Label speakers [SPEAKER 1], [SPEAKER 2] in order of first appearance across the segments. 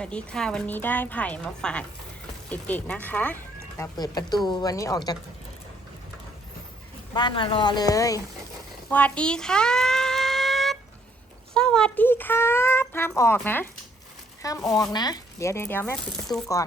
[SPEAKER 1] วัสดีค่ะวันนี้ได้ไผ่มาฝากเด็กๆนะคะ เราเปิดประตูวันนี้ออกจาก บ้านมารอเลยสวัสดีครับสวัสดีครับห้ามออกนะ ห้ามออกนะ เดี๋ยวเดี๋ยวเดี๋ยวแม่ปิดประตูก่อน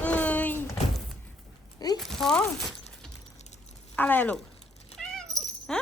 [SPEAKER 1] เอ้ยเอ้ยท้องอะไรลูกฮะ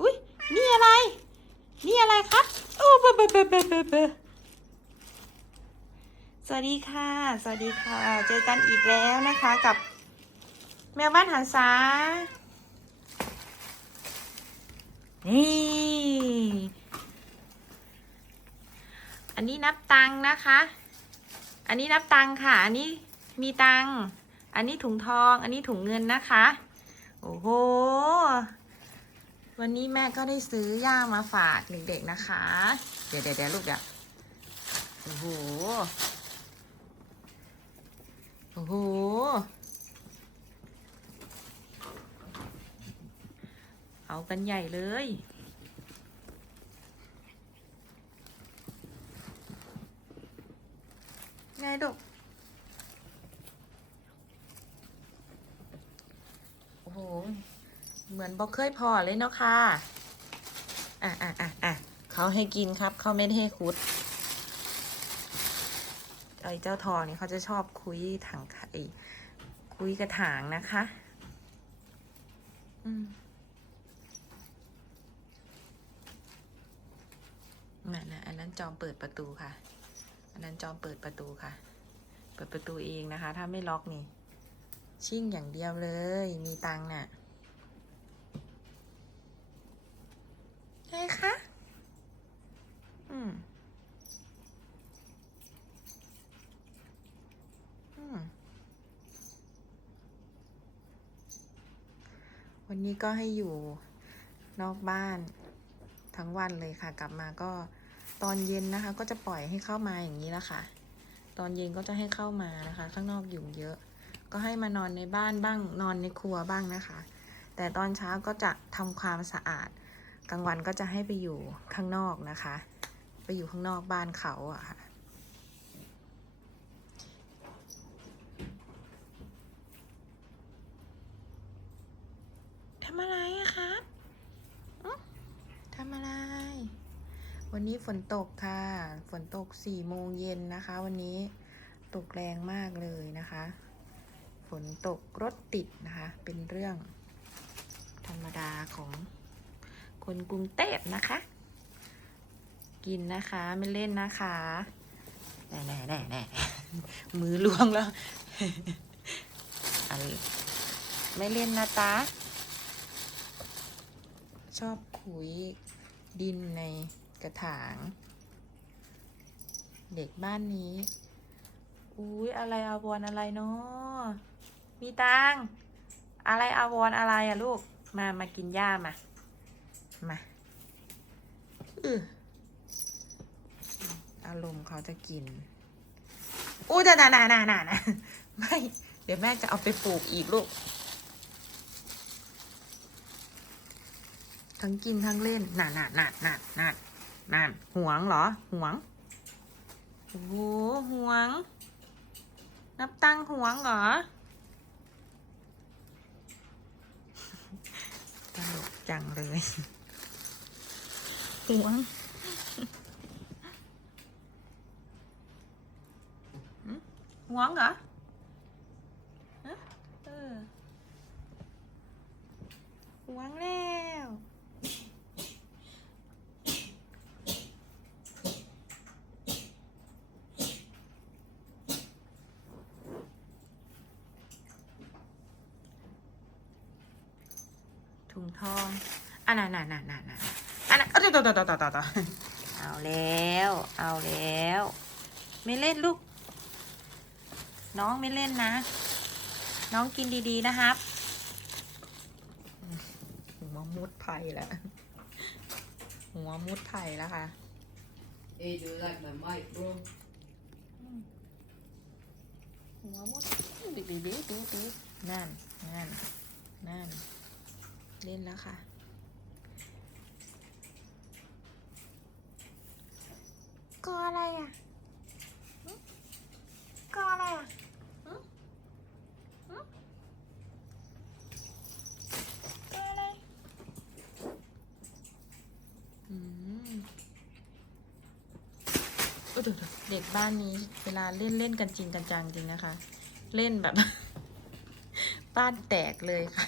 [SPEAKER 1] อุ้ยนี่อะไร นี่อะไรครับโอ้เบอเบอเบอเบอเบอเบอ สวัสดีค่ะ สวัสดีค่ะ เจอกันอีกแล้วนะคะกับแมวบ้านหันษานี่ อันนี้นับตังนะคะ อันนี้นับตังค่ะ อันนี้มีตัง อันนี้ถุงทอง อันนี้ถุงเงินนะคะ โอ้โห วันนี้แม่ก็ได้ซื้อย่ามาฝากเด็กๆนะคะ เดดเดี๋ยวเดี๋ยวลูกเดี๋ยวโอ้โห โอ้โห เอากันใหญ่เลย ไงลูกโอ้โห เหมือนบอกเคยพอเลยเนาะค่ะ อะอะอะอะเขาให้กินครับ เขาไม่ได้ให้คุด ไอ้เจ้าทองนี่ยเขาจะชอบคุยถังไข่คุยกระถางนะคะ อืมนั่นนะอันนั้นจอมเปิดประตูค่ะ อันนั้นจอมเปิดประตูค่ะ เปิดประตูเองนะคะ ถ้าไม่ล็อกนี่ ชิ่งอย่างเดียวเลย มีตังค์น่ะ ไงคะ อืม อืม วันนี้ก็ให้อยู่นอกบ้านทั้งวันเลยค่ะ กลับมาก็ตอนเย็นนะคะ ก็จะปล่อยให้เข้ามาอย่างนี้ละค่ะ ตอนเย็นก็จะให้เข้ามานะคะ ข้างนอกยุงเยอะ ก็ให้มานอนในบ้านบ้างนอนในครัวบ้างนะคะ แต่ตอนเช้าก็จะทำความสะอาด กลางวันก็จะให้ไปอยู่ข้างนอกนะคะ ไปอยู่ข้างนอกบ้านเขาอะค่ะ ทำอะไรอะครับอื้อทำอะไร วันนี้ฝนตกค่ะ ฝนตกสี่โมงเย็นนะคะ วันนี้ตกแรงมากเลยนะคะ ฝนตกรถติดนะคะ เป็นเรื่องธรรมดาของคนกรุงเทพนะคะ กินนะคะไม่เล่นนะคะแน่แน่แน่แน่มือล่วงแล้วอันไม่เล่นนะตาชอบขุยดินใน กระถาง เด็กบ้านนี้ อุ้ยอะไรอาวรณ์อะไรเนาะมีตังค์อะไรอาวรณ์อะไรอะลูก มามากินหญ้ามา มาอืออารมณ์เขาจะกิน อู้น่าน่าน่าน่าน่านะไม่ เดี๋ยวแม่จะเอาไปปลูกอีกลูก ทั้งกินทั้งเล่นน่ะน่ะน่ะน่ะน่ะน่ะหวงเหรอหวงโอ้โหหวง นับตังค์หวงเหรอตลกจังเลยหวงหึหวงเหรอฮะเออหวงแล้ว ถุ งทองอันนั้นน่ะน่ะน่ะน่ะอันนั้นเอาต่อต่อต่อต่อต่อต่อเอาแล้ว เอาแล้ว ไม่เล่นลูก น้องไม่เล่นนะ น้องกินดีๆนะครับหัวมุดไผ่แล้วหัวมุดไผ่แล้วค่ะ
[SPEAKER 2] Hey, do you like my mic, bro?
[SPEAKER 1] หัวมุดดีดีดีดีดีนั่น นั่น นั่น เล่นแล้วค่ะ กออะไรอะกออะไรอะกออะไรอืมเดเด็กบ้านนี้เวลาเล่นเล่นกันจริงกันจังจริงนะคะ เล่นแบบ บ้านแตกเลยค่ะ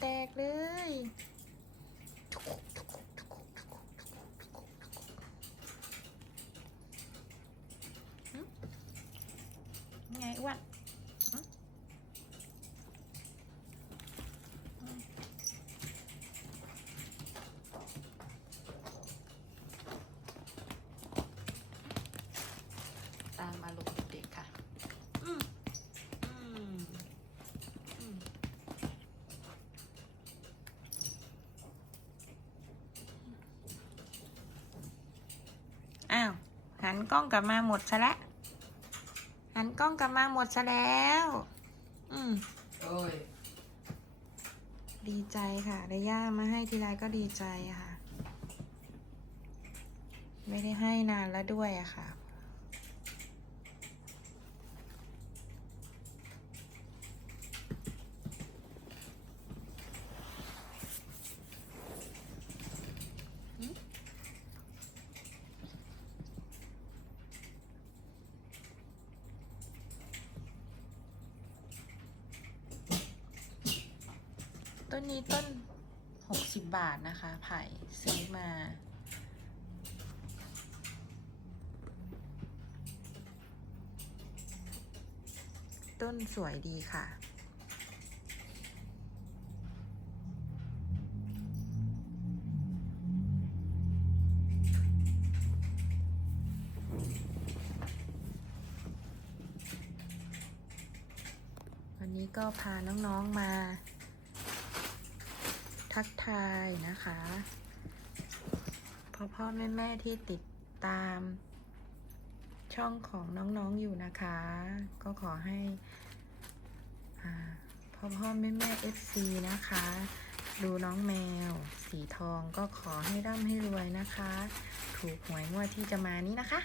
[SPEAKER 1] แตกเลย ไงอ้วนหึอืมตามอารมณ์เด็กๆค่ะ อืมอืมอืมอ้าว หันกล้องกลับมาหมดซะแล้วหันกล้องกลับมาหมดซะแล้ว อืม
[SPEAKER 2] Oi.
[SPEAKER 1] ดีใจค่ะ ได้ย่ามาให้ทีไรก็ดีใจค่ะ ไม่ได้ให้นานแล้วด้วยอะค่ะ นนี้ต้นหกสิบบาทนะคะ ไผ่ซื้อมาต้นสวยดีค่ะ วันนี้ก็พาน้อง ๆ มา ทักทายนะคะพ่อพ่อแม่แม่ที่ติดตามช่องของน้องๆอยู่นะคะ ก็ขอให้พ่อพ่อแม่แม่เอฟซีนะคะ ดูน้องแมว สีทองก็ขอให้ร่ำให้รวยนะคะ ถูกหวยงวดที่จะมานี้นะคะ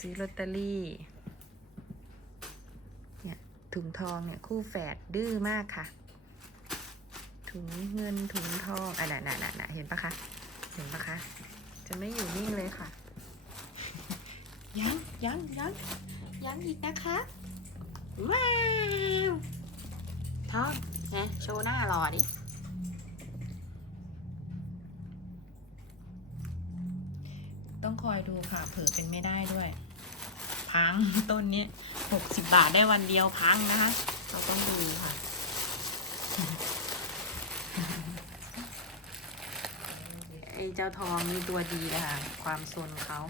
[SPEAKER 1] ซื้อลอตเตอรี่เนี่ยถุงทองเนี่ยคู่แฝดดื้อมากค่ะ ถุงเงินถุงทองอะน่ะน่ะน่ะน่ะเห็นปะคะ เห็นปะคะ จะไม่อยู่นิ่งเลยค่ะ ยังยังยังยังอีกนะคะ ว้าวทองไงโชว์หน้าหล่อดิต้องคอยดูค่ะเผือเป็นไม่ได้ด้วย พังต้นนี้หกสิบบาทได้วันเดียวพังนะคะ เราต้องดูค่ะ ไอ้เจ้าทองนี่ตัวดีเลยค่ะ ความซนเขา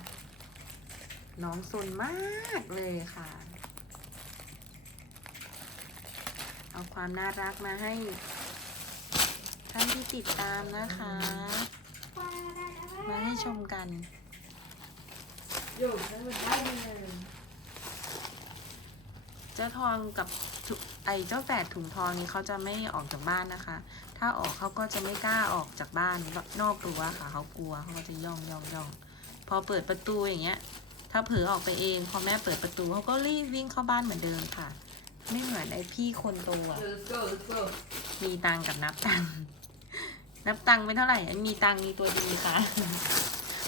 [SPEAKER 1] น้องซนมากเลยค่ะ เอาความน่ารักมาให้ ท่านที่ติดตามนะคะ มาให้ชมกันเจ้าทองกับไอเจ้าแฝดถุงทองนี้เขาจะไม่ออกจากบ้านนะคะ ถ้าออกเขาก็จะไม่กล้าออกจากบ้านนอกรั้วค่ะเขากลัวเขาก็จะย่องย่องย่องพอเปิดประตูอย่างเงี้ย ถ้าเผลอออกไปเอง พอแม่เปิดประตูเขาก็รีบวิ่งเข้าบ้านเหมือนเดิมค่ะ ไม่เหมือนไอพี่คนโตอะ
[SPEAKER 2] Yeah, let's go, let's go.
[SPEAKER 1] มีตังค์กับนับตังค์นับตังค์เป็นเท่าไหร่อันมีตังค์มีตัวดีค่ะ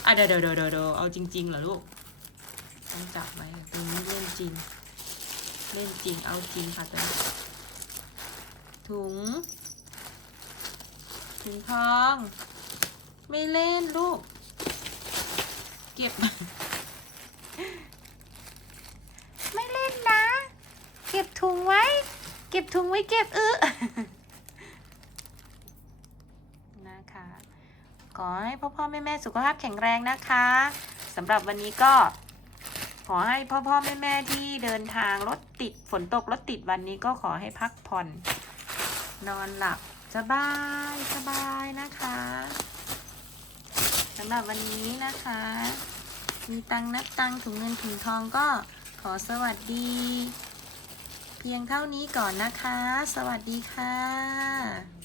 [SPEAKER 1] อะเดี๋ยวเดี๋ยวเดี๋ยวเดี๋ยวเอาจริงๆเหรอลูกต้องจับไว้ตรงนี้เล่นจริง เล่นจริงเอาจริงค่ะตัวนี้ถุง ถุงทอง ไม่เล่นลูก เก็บ ไม่เล่นนะ เก็บถุงไว้ เก็บถุงไว้เก็บอึนะคะขอให้พ่อพ่อแม่แม่สุขภาพแข็งแรงนะคะสำหรับวันนี้ก็ ขอให้พ่อพ่อแม่แม่ที่เดินทางรถติดฝนตกรถติดวันนี้ก็ขอให้พักผ่อน นอนหลับ สบายสบายนะคะสำหรับวันนี้นะคะ มีตังนับตังถุงเงินถุงทองก็ขอสวัสดี เพียงเท่านี้ก่อนนะคะ สวัสดีค่ะ